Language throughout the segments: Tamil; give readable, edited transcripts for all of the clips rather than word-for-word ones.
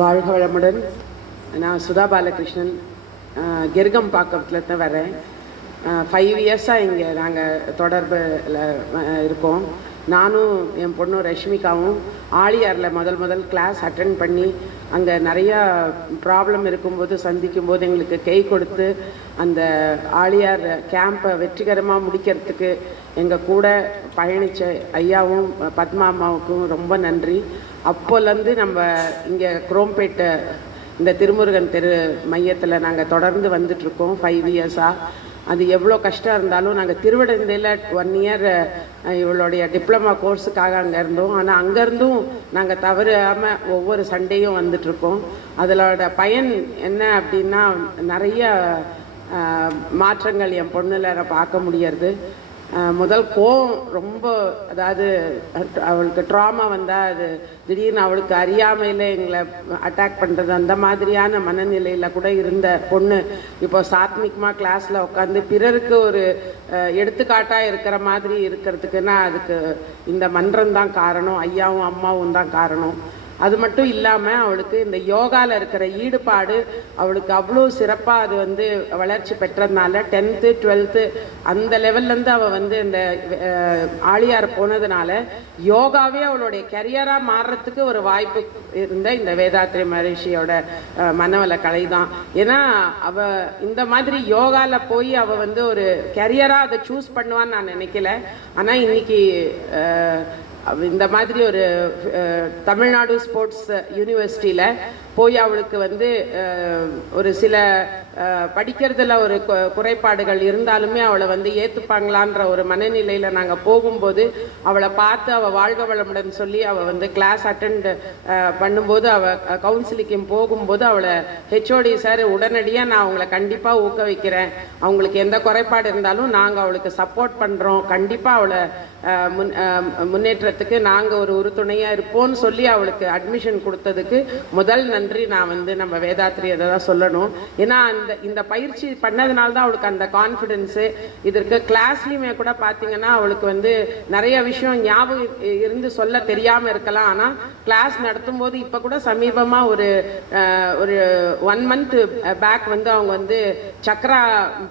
வாழ்க வளமுடன். நான் சுதா பாலகிருஷ்ணன், கெருகம்பாக்கத்தில் வரேன். 5 இயர்ஸாக இங்கே நாங்கள் தொடர்பில் இருக்கோம். நானும் என் பொண்ணும் ரஷ்மிகாவும் ஆழியாரில் முதல் கிளாஸ் அட்டென்ட் பண்ணி அங்கே நிறையா ப்ராப்ளம் இருக்கும்போது சந்திக்கும்போது எங்களுக்கு கை கொடுத்து அந்த ஆழியார் கேம்பை வெற்றிகரமாக முடிக்கிறதுக்கு எங்கள் கூட பயணித்த ஐயாவும் பத்மா அம்மாவுக்கும் ரொம்ப நன்றி. அப்போலேருந்து நம்ம இங்கே குரோம்பேட்டை இந்த திருமுருகன் தெரு மையத்தில் நாங்கள் தொடர்ந்து வந்துட்ருக்கோம் 5 இயர்ஸாக. அது எவ்வளோ கஷ்டம் இருந்தாலும் நாங்கள் திருவிடந்தையில் 1 இயர் இவளுடைய டிப்ளமா கோர்ஸுக்காக அங்கே இருந்தோம். ஆனால் அங்கேருந்தும் நாங்கள் தவறாமல் ஒவ்வொரு சண்டேயும் வந்துட்ருக்கோம். அதோட பயன் என்ன அப்படின்னா நிறைய மாற்றங்கள் என் பொண்ணில் பார்க்க முடியறது. முதல் கோவம் ரொம்ப, அதாவது அவளுக்கு ட்ராமா வந்தால் அது திடீர்னு அவளுக்கு அறியாமையில் எங்களை அட்டாக் பண்ணுறது, அந்த மாதிரியான மனநிலையில் கூட இருந்த பொண்ணு இப்போ சாத்மிகமாக கிளாஸில் உட்காந்து பிறருக்கு ஒரு எடுத்துக்காட்டாக இருக்கிற மாதிரி இருக்கிறதுக்குன்னா அதுக்கு இந்த மன்றம் தான் காரணம், ஐயாவும் அம்மாவும் தான் காரணம். அது மட்டும் இல்லாமல் அவளுக்கு இந்த யோகாவில் இருக்கிற ஈடுபாடு அவளுக்கு அவ்வளோ சிறப்பாக அது வளர்ச்சி பெற்றதுனால 10th 12th அந்த லெவல்லேருந்து அவள் இந்த ஆழியார் போனதுனால யோகாவே அவளுடைய கரியராக மாறுறதுக்கு ஒரு வாய்ப்பு இருந்த இந்த வேதாத்ரி மகரிஷியோட மனவள கலை தான். ஏன்னா அவள் இந்த மாதிரி யோகாவில் போய் அவள் ஒரு கரியராக அதை சூஸ் பண்ணுவான்னு நான் நினைக்கல. ஆனால் இன்னைக்கு இந்த மாதிரி ஒரு தமிழ்நாடு ஸ்போர்ட்ஸ் யூனிவர்சிட்டியில் போய் அவளுக்கு ஒரு சில படிக்கிறதுல ஒரு குறைபாடுகள் இருந்தாலுமே அவளை ஏற்றுப்பாங்களான்ற ஒரு மனநிலையில் நாங்கள் போகும்போது அவளை பார்த்து அவள் வாழ்க வளமுடன் சொல்லி அவள் கிளாஸ் அட்டெண்ட் பண்ணும்போது அவள் கவுன்சிலிங்கும் போகும்போது அவளை ஹெச்ஓடி சார் உடனடியாக நான் அவங்கள கண்டிப்பாக ஊக்குவிக்கிறேன், அவங்களுக்கு எந்த குறைபாடு இருந்தாலும் நாங்கள் அவளுக்கு சப்போர்ட் பண்ணுறோம், கண்டிப்பாக அவளை முன்னேற்றத்துக்கு நாங்கள் ஒரு உறுதுணையாக இருப்போம்னு சொல்லி அவளுக்கு அட்மிஷன் கொடுத்ததுக்கு முதல் நன்றி நான் நம்ம வேதாத்ரியை தான் சொல்லணும். ஏன்னா இந்த பயிற்சி பண்ணதுனால தான் அவளுக்கு அந்த கான்ஃபிடென்ஸு இதற்கு. கிளாஸ்லையுமே கூட பார்த்தீங்கன்னா அவளுக்கு நிறைய விஷயம் ஞாபகம் இருந்து சொல்ல தெரியாமல் இருக்கலாம். ஆனால் கிளாஸ் நடத்தும் போது இப்போ கூட சமீபமாக ஒரு 1 month பேக் அவங்க சக்கரா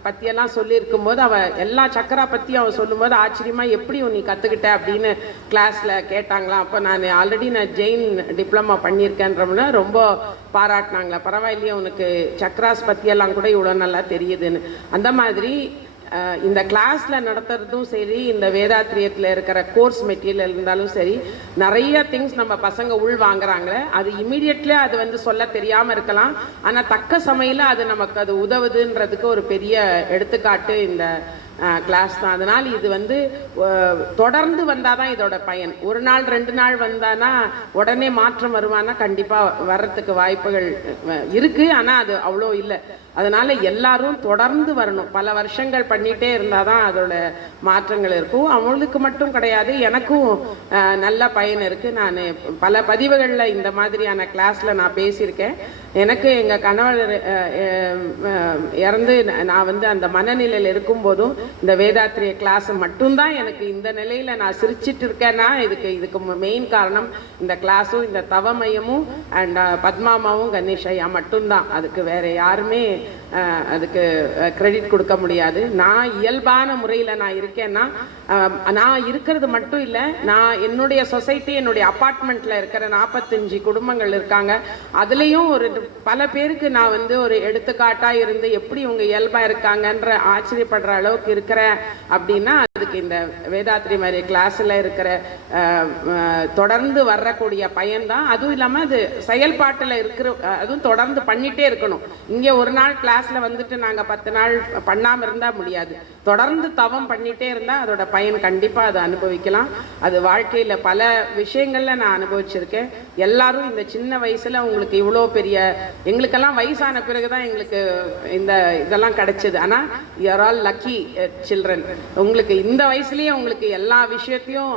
பற்றியெல்லாம் சொல்லியிருக்கும் போது அவள் எல்லா சக்கரா பற்றியும் அவள் சொல்லும்போது ஆச்சரியமாக எப்படி நீ கற்றுக்கிட்ட அப்படின்னு கிளாஸில் கேட்டாங்களாம். அப்போ நான் ஆல்ரெடி ஜெயின் டிப்ளமா பண்ணியிருக்கேன்றோம்னா ரொம்ப பாராட்டினாங்களா, பரவாயில்லையே உனக்கு சக்ராஸ் பற்றியெல்லாம் கூட இவ்வளோ நல்லா தெரியுதுன்னு. அந்த மாதிரி இந்த கிளாஸில் நடத்துறதும் சரி, இந்த வேதாத்ரியத்தில் இருக்கிற கோர்ஸ் மெட்டீரியல் இருந்தாலும் சரி, நிறைய திங்ஸ் நம்ம பசங்க உள் வாங்குறாங்க. அது இமீடியட்லி அது சொல்ல தெரியாமல் இருக்கலாம், ஆனால் தக்க சமையல அது நமக்கு அது உதவுதுன்றதுக்கு ஒரு பெரிய எடுத்துக்காட்டு இந்த கிளாஸ் தான். அதனால் இது தொடர்ந்து வந்தால் தான் இதோட பயன். 1 நாள் 2 நாள் வந்தானா உடனே மாற்றம் வருவானா கண்டிப்பாக வர்றதுக்கு வாய்ப்புகள் இருக்குது, ஆனால் அது அவ்வளோ இல்லை. அதனால் எல்லாரும் தொடர்ந்து வரணும், பல வருஷங்கள் பண்ணிகிட்டே இருந்தால் தான் அதோட மாற்றங்கள் இருக்கும். அவங்களுக்கு மட்டும் கிடையாது, எனக்கும் நல்ல பயன் இருக்குது. நான் பல பதிவுகளில் இந்த மாதிரியான கிளாஸில் நான் பேசியிருக்கேன். எனக்கு எங்கள் கணவர் இறந்து நான் அந்த மனநிலையில் இருக்கும்போதும் இந்த வேதாத்ரிய கிளாஸ் மட்டும்தான் எனக்கு இந்த நிலையில் நான் சிரிச்சிட்டு இருக்கேன்னா இதுக்கு மெயின் காரணம் இந்த கிளாஸும் இந்த தவமயமும் அண்ட் பத்மாமாவும் கணேஷ் ஐயா மட்டும்தான். அதுக்கு வேற யாருமே அதுக்கு கிரெடிட் கொடுக்க முடியாது. நான் இயல்பான முறையில் நான் இருக்கேன்னா நான் இருக்கிறது மட்டும் இல்லை, நான் என்னுடைய சொசைட்டி என்னுடைய அப்பார்ட்மெண்ட்டில் இருக்கிற 45 குடும்பங்கள் இருக்காங்க. அதுலேயும் ஒரு பல பேருக்கு நான் ஒரு எடுத்துக்காட்டாக இருந்து எப்படி இவங்க இயல்பாக இருக்காங்கன்ற ஆச்சரியப்படுற அளவுக்கு இருக்கிறேன் அப்படின்னா அதுக்கு இந்த வேதாத்ரி மாதிரி கிளாஸில் இருக்கிற தொடர்ந்து வரக்கூடிய பயன்தான். அதுவும் இல்லாமல் அது செயல்பாட்டில் இருக்கிற, அதுவும் தொடர்ந்து பண்ணிகிட்டே இருக்கணும். இங்கே ஒரு நாள் கிளாஸில் நாங்கள் 10 நாள் பண்ணாமல் இருந்தால் முடியாது. தொடர்ந்து தவம் பண்ணிகிட்டே இருந்தால் அதோட பயன் கண்டிப்பாக அதை அனுபவிக்கலாம். அது வாழ்க்கையில் பல விஷயங்களில் நான் அனுபவிச்சிருக்கேன். எல்லாரும் இந்த சின்ன வயசில் உங்களுக்கு இவ்வளோ பெரிய, எங்களுக்கெல்லாம் வயசான பிறகு தான் எங்களுக்கு இதெல்லாம் கிடைச்சிது. ஆனால் யூஆர் ஆல் லக்கி சில்ட்ரன். உங்களுக்கு இந்த வயசுலேயே உங்களுக்கு எல்லா விஷயத்தையும்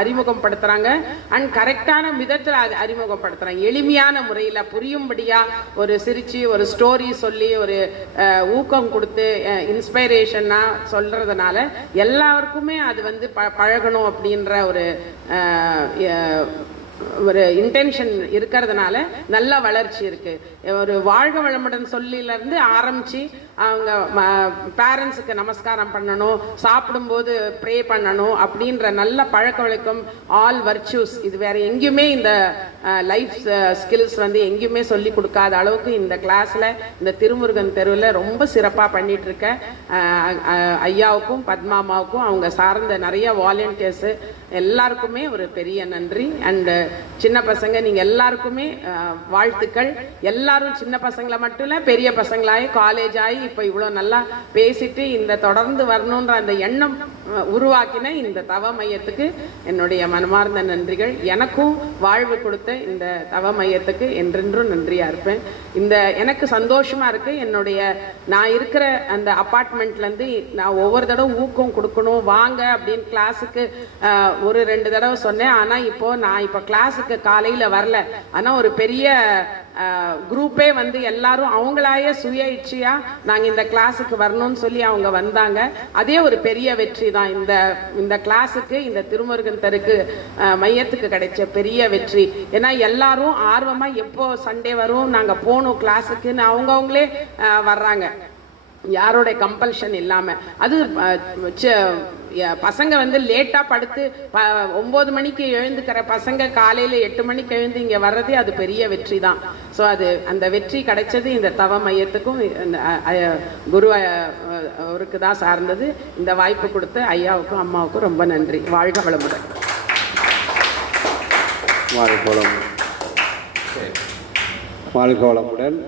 அறிமுகப்படுத்துகிறாங்க. அண்ட் கரெக்டான விதத்தில் அது அறிமுகப்படுத்துகிறாங்க. எளிமையான முறையில் புரியும்படியாக ஒரு சிரித்து ஒரு ஸ்டோரி சொல்லி ஒரு ஊக்கம் கொடுத்து இன்ஸ்பைரேஷனாக சொல்கிறதுனால எல்லாருக்குமே அது பழகணும் அப்படின்ற ஒரு ஒரு இன்டென்ஷன் இருக்கிறதுனால நல்ல வளர்ச்சி இருக்கு. ஒரு வாழ்க வளமுடன் சொல்லிலேருந்து ஆரம்பிச்சு அவங்க பேரண்ட்ஸுக்கு நமஸ்காரம் பண்ணணும், சாப்பிடும்போது ப்ரே பண்ணணும் அப்படின்ற நல்ல பழக்க வழக்கம், ஆல் வர்ச்சூஸ், இது வேற எங்கேயுமே இந்த லைஃப் ஸ்கில்ஸ் வந்து எங்கேயுமே சொல்லி கொடுக்காத அளவுக்கு இந்த கிளாஸில் இந்த திருமுருகன் தெருவில் ரொம்ப சிறப்பாக பண்ணிட்டு இருக்க ஐயாவுக்கும் பத்மாமாவுக்கும் அவங்க சார்ந்த நிறைய வாலண்டியர்ஸு எல்லாருக்குமே ஒரு பெரிய நன்றி. அண்டு சின்ன பசங்க நீங்கள் எல்லாருக்குமே வாழ்த்துக்கள். எல்லாரும் சின்ன பசங்களை மட்டும் இல்லை, பெரிய பசங்களாகி காலேஜ் ஆகி இப்போ இவ்வளோ நல்லா பேசிட்டு இந்த தொடர்ந்து வரணுன்ற அந்த எண்ணம் உருவாக்கின இந்த தவ மையத்துக்கு என்னுடைய மனமார்ந்த நன்றிகள். எனக்கும் வாழ்வு கொடுத்த இந்த தவ மையத்துக்கு என்றென்றும் நன்றியாக இருப்பேன். இந்த எனக்கு சந்தோஷமாக இருக்குது. நான் இருக்கிற அந்த அப்பார்ட்மெண்ட்லேருந்து நான் ஒவ்வொரு தடவை ஊக்கம் கொடுக்கணும் வாங்க அப்படின்னு கிளாஸுக்கு ஒரு 2 தடவை சொன்னேன். ஆனால் நான் இப்போ கிளாஸுக்கு காலையில் வரல. ஆனால் ஒரு பெரிய குரூப்பே வந்து எல்லாரும் அவங்களாயே சுய இச்சையாக நாங்கள் இந்த கிளாஸுக்கு வரணும்னு சொல்லி அவங்க வந்தாங்க. அதே ஒரு பெரிய வெற்றி தான் இந்த கிளாஸுக்கு, இந்த திருமுருகன் தெருக்கு மையத்துக்கு கிடைச்ச பெரிய வெற்றி. ஏன்னா எல்லாரும் ஆர்வமாக எப்போ சண்டே வரும் நாங்கள் போகணும் கிளாஸுக்குன்னு அவங்களே வர்றாங்க, யாரோட கம்பல்ஷன் இல்லாமல். அது பசங்க வந்து லேட்டாக படுத்து 9 மணிக்கு எழுந்துக்கிற பசங்க காலையில் 8 மணிக்கு எழுந்து இங்கே வர்றதே அது பெரிய வெற்றி தான். ஸோ அந்த வெற்றி கிடைச்சது இந்த தவ மையத்துக்கும் குரு அவருக்கு தான் சார்ந்தது. இந்த வாய்ப்பு கொடுத்த ஐயாவுக்கும் அம்மாவுக்கும் ரொம்ப நன்றி. வாழ்க வளமுடன். வாழ்க வளமுடன்.